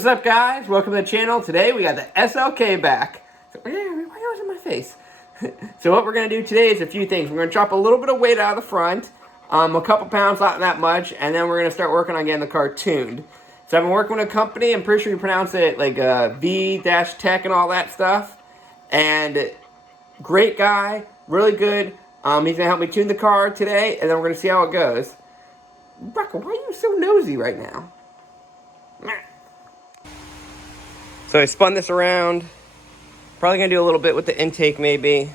What's up, guys? Welcome to the channel. Today we got the SLK back. Why was it in my face? So what we're going to do today is a few things. We're going to drop a little bit of weight out of the front, a couple pounds, not that much, and then we're going to start working on getting the car tuned. So I've been working with a company, I'm pretty sure you pronounce it like v-tec and all that stuff. And great guy, really good. He's going to help me tune the car today, and then we're going to see how it goes. Rebecca, why are you so nosy right now? So I spun this around. Probably going to do a little bit with the intake maybe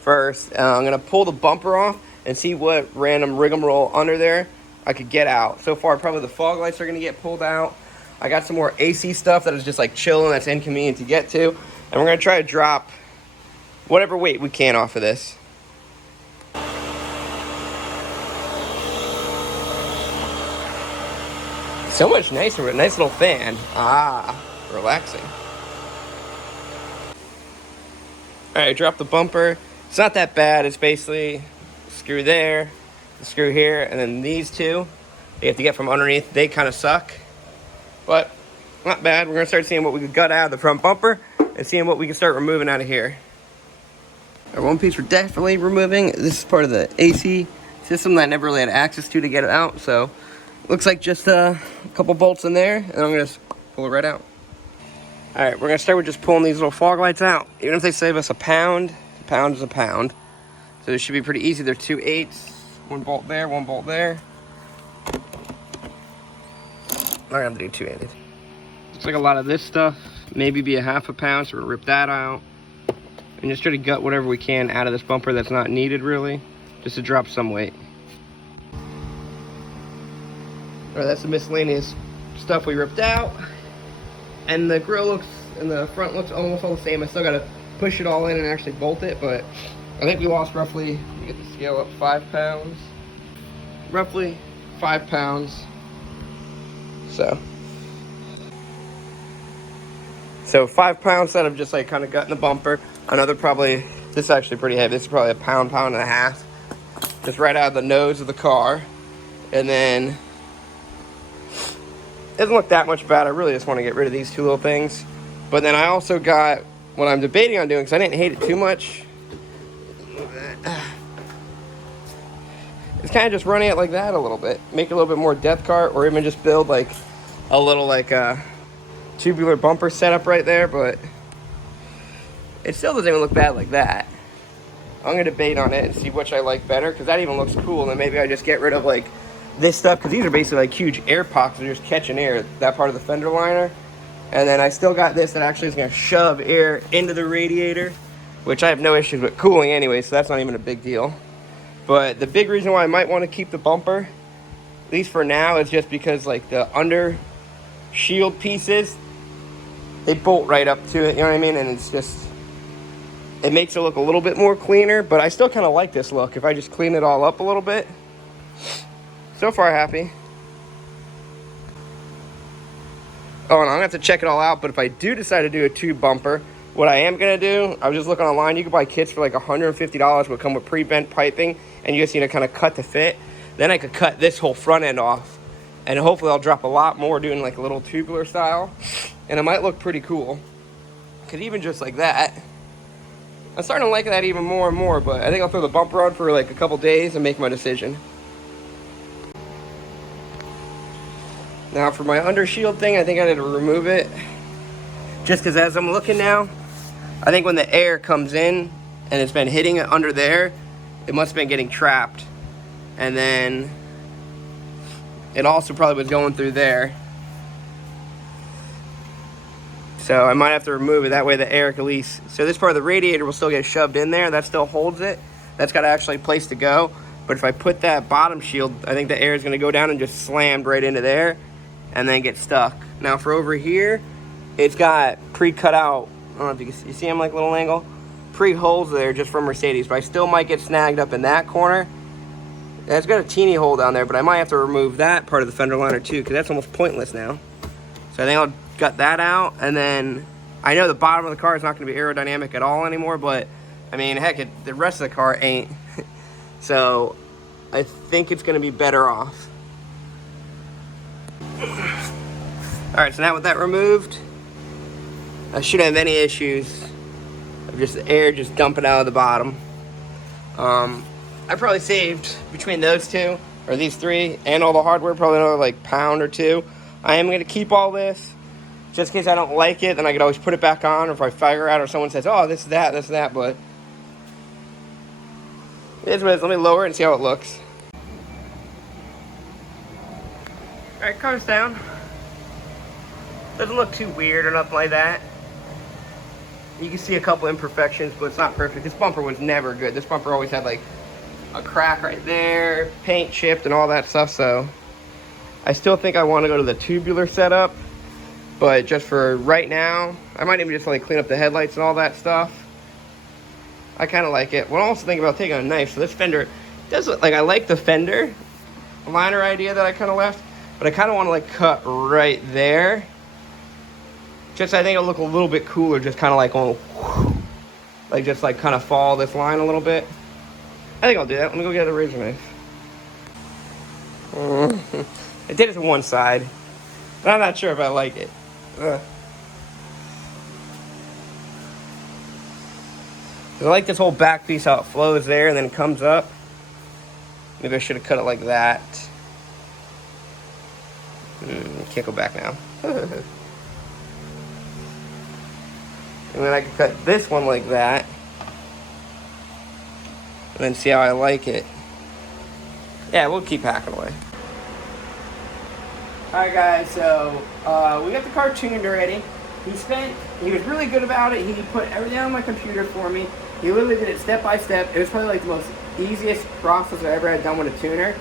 first. I'm going to pull the bumper off and see what random rigmarole under there I could get out. So far, probably the fog lights are going to get pulled out. I got some more AC stuff that is just like chilling, that's inconvenient to get to. And we're going to try to drop whatever weight we can off of this. So much nicer with a nice little fan. Relaxing. Alright, drop the bumper. It's not that bad. It's basically a screw there, the screw here, and then these two you have to get from underneath. They kind of suck, but not bad. We're going to start seeing what we can gut out of the front bumper and seeing what we can start removing out of here. Our one piece we're definitely removing. This is part of the AC system that I never really had access to get it out, so looks like just a couple bolts in there, and I'm going to pull it right out. Alright, we're going to start with just pulling these little fog lights out. Even if they save us a pound is a pound. So this should be pretty easy. They're 2/8. One bolt there, one bolt there. I'm going to do 2-handed. Looks like a lot of this stuff, maybe be a half a pound, so we're going to rip that out. And just try to gut whatever we can out of this bumper that's not needed really, just to drop some weight. Alright, that's the miscellaneous stuff we ripped out. And the grill looks, and the front looks almost all the same. I still gotta push it all in and actually bolt it, but I think we lost roughly, let me get the scale up, 5 pounds. Roughly 5 pounds. So 5 pounds out of just like kind of gutting the bumper. Another probably, this is actually pretty heavy. This is probably a pound and a half. Just right out of the nose of the car. And then it doesn't look that much bad. I really just want to get rid of these two little things. But then I also got what I'm debating on doing, because I didn't hate it too much. It's kind of just running it like that a little bit. Make it a little bit more death cart, or even just build like a little like tubular bumper setup right there. But it still doesn't even look bad like that. I'm going to debate on it and see which I like better, because that even looks cool. And then maybe I just get rid of like this stuff, because these are basically like huge air pockets. They're just catching air, that part of the fender liner. And then I still got this that actually is going to shove air into the radiator, which I have no issues with cooling anyway, so that's not even a big deal. But the big reason why I might want to keep the bumper, at least for now, is just because like the under shield pieces, they bolt right up to it, you know what I mean? And it's just, it makes it look a little bit more cleaner, but I still kind of like this look if I just clean it all up a little bit. So far, happy. Oh, and I'm going to have to check it all out, but if I do decide to do a tube bumper, what I am going to do, I was just looking online, you can buy kits for like $150, would come with pre-bent piping, and you just need to kind of cut to fit. Then I could cut this whole front end off, and hopefully I'll drop a lot more doing like a little tubular style, and it might look pretty cool. Because even just like that, I'm starting to like that even more and more, but I think I'll throw the bumper on for like a couple days and make my decision. Now for my undershield thing, I think I need to remove it. Just because as I'm looking now, I think when the air comes in and it's been hitting it under there, it must have been getting trapped. And then it also probably was going through there. So I might have to remove it, that way the air can at least, so this part of the radiator will still get shoved in there, that still holds it. That's got actually a place to go. But if I put that bottom shield, I think the air is gonna go down and just slammed right into there and then get stuck. Now for over here, it's got pre-cut out, I don't know if you can see them like little angle, pre-holes there just from Mercedes, but I still might get snagged up in that corner. And it's got a teeny hole down there, but I might have to remove that part of the fender liner too, because that's almost pointless now. So I think I'll gut that out, and then I know the bottom of the car is not going to be aerodynamic at all anymore, but I mean, heck, the rest of the car ain't. So I think it's going to be better off. Alright, so now with that removed, I shouldn't have any issues of just the air just dumping out of the bottom. I probably saved between those two, or these three, and all the hardware, probably another like pound or two. I am going to keep all this, just in case I don't like it, then I could always put it back on, or if I figure out, or someone says, oh, this is that, but it is what it is. Let me lower it and see how it looks. Alright, comes down. Doesn't look too weird or nothing like that. You can see a couple imperfections, but it's not perfect. This bumper was never good. This bumper always had like a crack right there, paint chipped and all that stuff, so I still think I want to go to the tubular setup, but just for right now, I might even just like clean up the headlights and all that stuff. I kind of like it. Well, I'm also thinking about taking a knife, so this fender does look like, I like the fender liner idea that I kind of left, but I kind of want to like cut right there. Just, I think it'll look a little bit cooler, just kind of like, oh, like just like kind of follow this line a little bit. I think I'll do that. Let me go get a razor knife. I did it to one side, but I'm not sure if I like it. I like this whole back piece, how it flows there and then comes up. Maybe I should have cut it like that. Can't go back now. And then I can cut this one like that. And then see how I like it. Yeah, we'll keep hacking away. Alright guys, so we got the car tuned already. He was really good about it. He put everything on my computer for me. He literally did it step by step. It was probably like the most easiest process I ever had done with a tuner.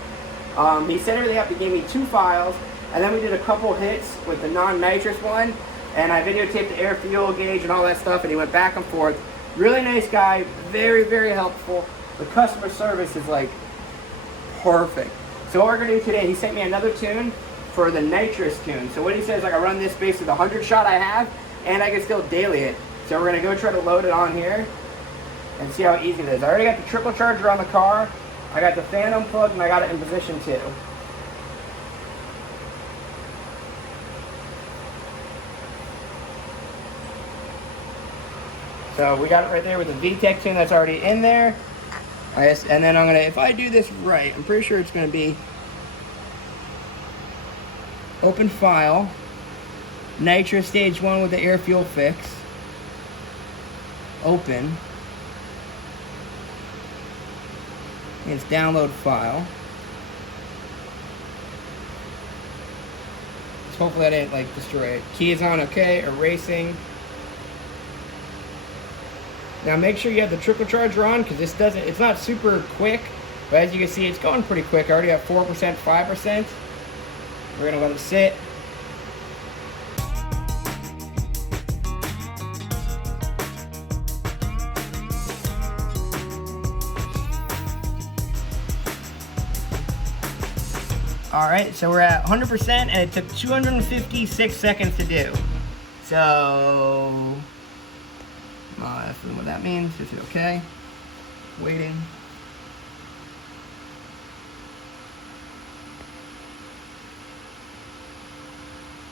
He set everything up. He gave me 2 files. And then we did a couple hits with the non-nitrous one. And I videotaped the air fuel gauge and all that stuff, and he went back and forth. Really nice guy, very, very helpful. The customer service is like perfect. So what we're gonna do today, he sent me another tune for the nitrous tune. So what he says, like, I run this based on the 100 shot I have, and I can still daily it. So we're gonna go try to load it on here and see how easy it is. I already got the triple charger on the car. I got the fan unplugged, and I got it in position 2. So we got it right there with the v-tec tune that's already in there. And then I'm gonna, if I do this right, I'm pretty sure it's gonna be open file, nitrous stage 1 with the air fuel fix, open, and it's download file. So hopefully I didn't like destroy it. Key is on, okay, erasing. Now make sure you have the trickle charger on, because this doesn't, it's not super quick, but as you can see, it's going pretty quick. I already have 4%, 5%. We're gonna let it sit. All right, so we're at 100%, and it took 256 seconds to do. So, that's what that means. Is it okay? Waiting.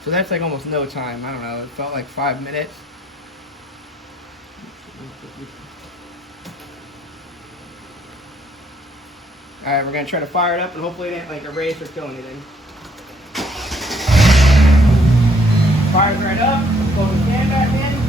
So that's like almost no time. I don't know. It felt like 5 minutes. Alright, we're going to try to fire it up, and hopefully it didn't like erase or kill anything. Fires right up. Pull the can back in.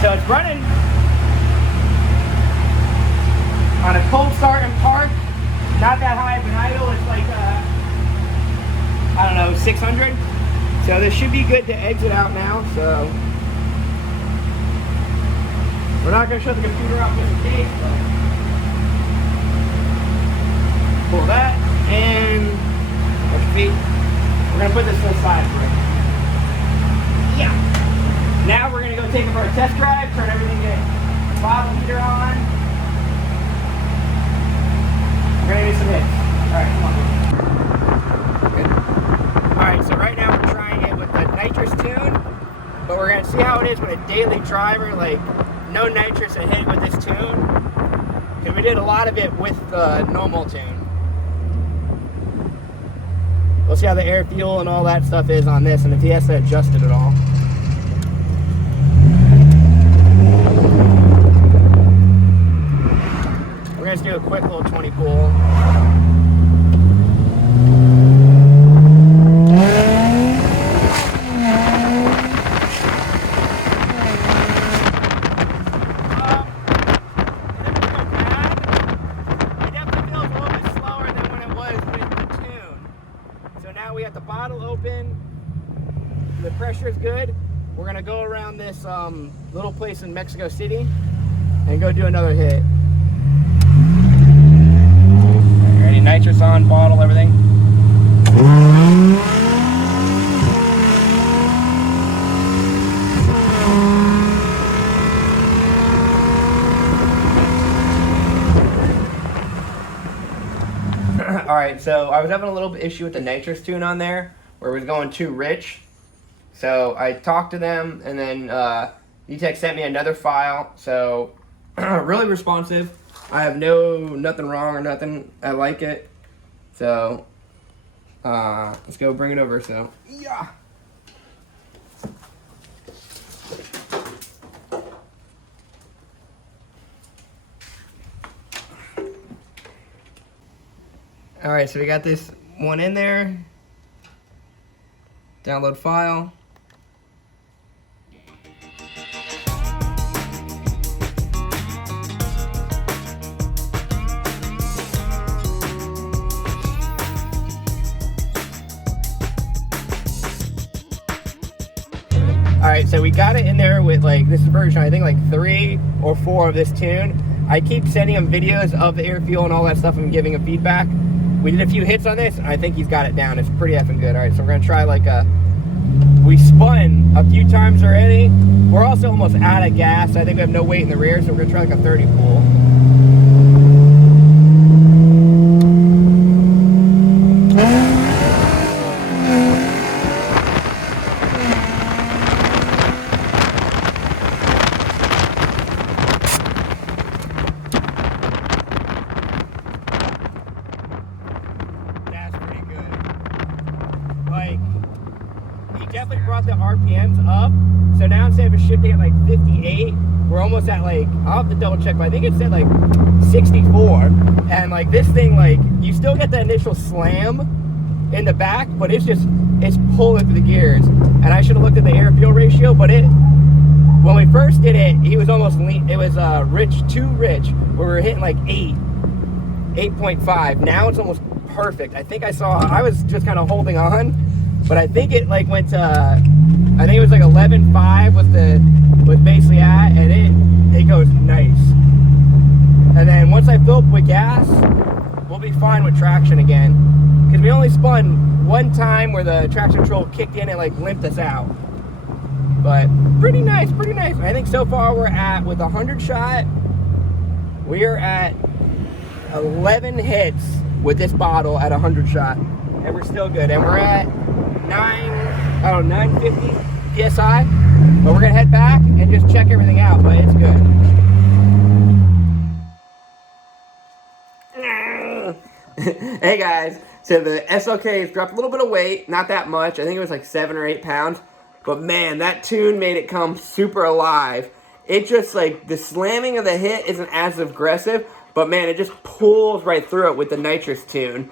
So it's running on a cold start and park, not that high of an idle. It's like, I don't know, 600. So this should be good to exit out now. So we're not going to shut the computer off just in case, but pull that and watch your feet. We're going to put this to the side for it. Yeah. Now we're going to go go take it for a test drive, turn everything in. Bottle heater on. We're gonna do some hits. Alright, come on. Good. Alright, so right now we're trying it with the nitrous tune, but we're gonna see how it is with a daily driver, like no nitrous and hit with this tune. Because we did a lot of it with the normal tune. We'll see how the air fuel and all that stuff is on this, and if he has to adjust it at all. We're gonna just do a quick little 20 pull. We got the bottle open, the pressure is good. We're gonna go around this little place in Mexico City and go do another hit. Ready, nitrous on, bottle, everything. Alright, so I was having a little issue with the nitrous tune on there, where it was going too rich. So I talked to them, and then v-tec sent me another file. So really responsive. I have nothing wrong or nothing. I like it. So let's go bring it over. So yeah. All right, so we got this one in there. Download file. All right, so we got it in there with like, this is version, I think like 3 or 4 of this tune. I keep sending him videos of the air fuel and all that stuff and giving him feedback. We did a few hits on this, and I think he's got it down. It's pretty effing good. All right, so we're gonna try like we spun a few times already. We're also almost out of gas. I think we have no weight in the rear, so we're gonna try like a 30 pull. Like, he definitely brought the RPMs up. So now instead of shifting at like 58, we're almost at like, I'll have to double check, but I think it said like 64. And like this thing, like, you still get the initial slam in the back, but it's pulling through the gears. And I should have looked at the air fuel ratio, but when we first did it, he was almost lean. It was too rich, where we were hitting like 8.5. Now it's almost perfect. I think I was just kind of holding on, but I think it like went to, I think it was like 11.5 with basically at, and it goes nice. And then once I fill up with gas, we'll be fine with traction again, because we only spun one time where the traction control kicked in and like limped us out. But pretty nice, pretty nice. I think so far we're at, with 100 shot, we are at 11 hits with this bottle at 100 shot, and we're still good. And we're at 950 PSI, but we're gonna head back and just check everything out, but it's good. Hey guys, so the SLK has dropped a little bit of weight, not that much. I think it was like 7 or 8 pounds, but man, that tune made it come super alive. It just like, the slamming of the hit isn't as aggressive, but man, it just pulls right through it with the nitrous tune.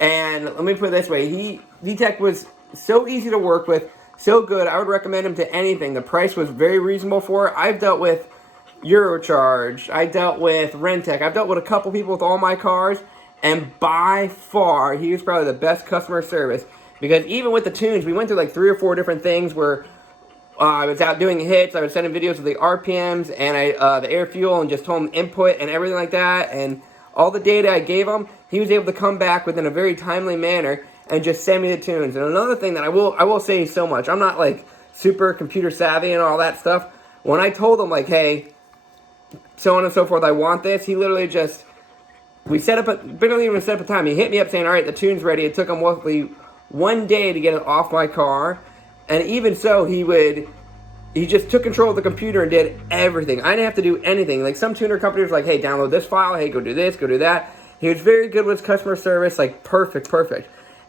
And let me put it this way, v-tec was so easy to work with, so good. I would recommend him to anything. The price was very reasonable for it. I've dealt with Eurocharge, I dealt with Rentec, I've dealt with a couple people with all my cars, and by far, he was probably the best customer service. Because even with the tunes, we went through like 3 or 4 different things where I was out doing hits, I was sending videos of the RPMs and the air fuel, and just told him input and everything like that, and all the data I gave him, he was able to come back within a very timely manner and just send me the tunes. And another thing that I will say so much, I'm not like super computer savvy and all that stuff, When I told him, like, hey, so on and so forth, I want this, he literally just, we set up, barely even set up a time. He hit me up saying, all right, the tune's ready. It took him roughly 1 day to get it off my car. And even so, he just took control of the computer and did everything. I didn't have to do anything. Like, some tuner companies were like, hey, download this file. Hey, go do this, go do that. He was very good with customer service, like, perfect.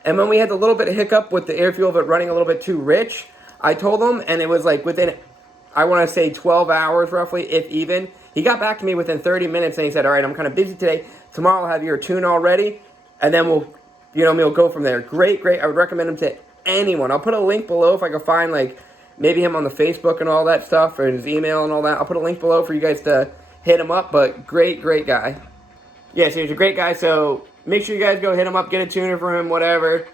And when we had the little bit of hiccup with the air fuel of it running a little bit too rich, I told him, and it was like within, I want to say 12 hours roughly, if even. He got back to me within 30 minutes and he said, all right, I'm kind of busy today. Tomorrow I'll have your tune all ready, and then we'll go from there. Great. I would recommend him to anyone. I'll put a link below if I can find, like, maybe him on the Facebook and all that stuff, or his email and all that. I'll put a link below for you guys to hit him up, but great guy. Yeah, so he's a great guy, so make sure you guys go hit him up, get a tuner for him, whatever.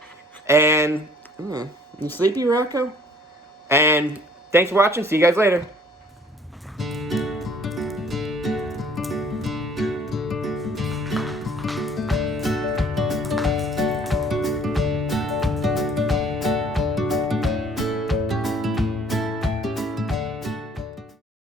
And, you sleepy, Rocco? And thanks for watching. See you guys later.